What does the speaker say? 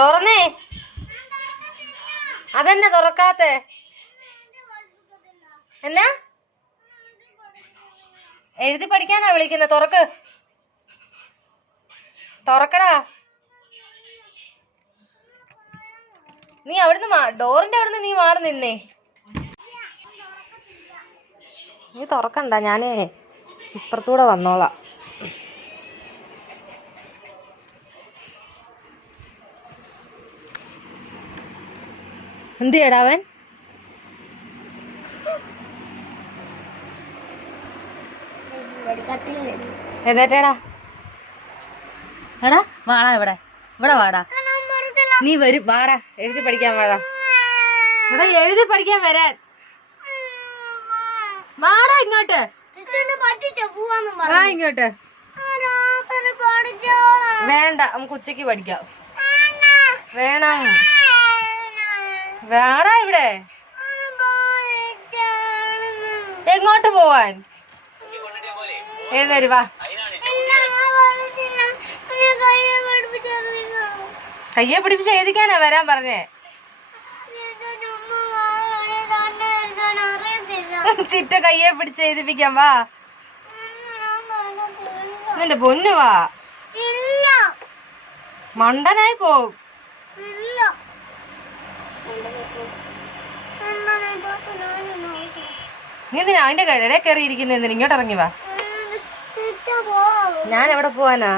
തുറന്നേ. അതെന്നെ തുറക്കാത്തെ? എന്നാ എഴുതി പഠിക്കാനാ വിളിക്കുന്നത്? തുറക്ക്, തുറക്കടാ. നീ അവിടുന്ന് ഡോറിന്റെ അവിടുന്ന് നീ മാറി നിന്നേ. നീ തുറക്കണ്ട, ഞാനേ ഇപ്പുറത്തൂടെ വന്നോളാം. എന്ത് ചെയ്യടാ അവൻ? എതേറ്റാടാ? എടാ വാടാ, ഇവിടെ ഇവിടെ വാടാ. നീ വരും, വാടാ, എഴുതി പഠിക്കാൻ വാടാ. ഇവിടെ എഴുതി പഠിക്കാൻ വരാൻ വാടാ. ഇങ്ങോട്ട് വാ, ഇങ്ങോട്ട്. വേണ്ട, നമുക്ക് ഉച്ചക്ക് പഠിക്കാം. വേണം, വേടാ. ഇവിടെ എങ്ങോട്ട് പോവാൻ? എഴുന്നേര് വാ. കയ്യെ പിടിപ്പിച്ച് എഴുതിക്കാനാ വരാൻ പറഞ്ഞേ. ചിറ്റ കയ്യെ പിടിച്ച് എഴുതിപ്പിക്കാൻ വാ. നിന്റെ പൊന്നു വാ. മണ്ടനായി പോവും. നീ എന്തിനാ അതിന്റെ ഇടയിൽ കയറിയിരിക്കുന്ന? എന്തിനാ? ഇങ്ങോട്ട് ഇറങ്ങി വാ. ഞാൻ എവിടെ പോവാനാ?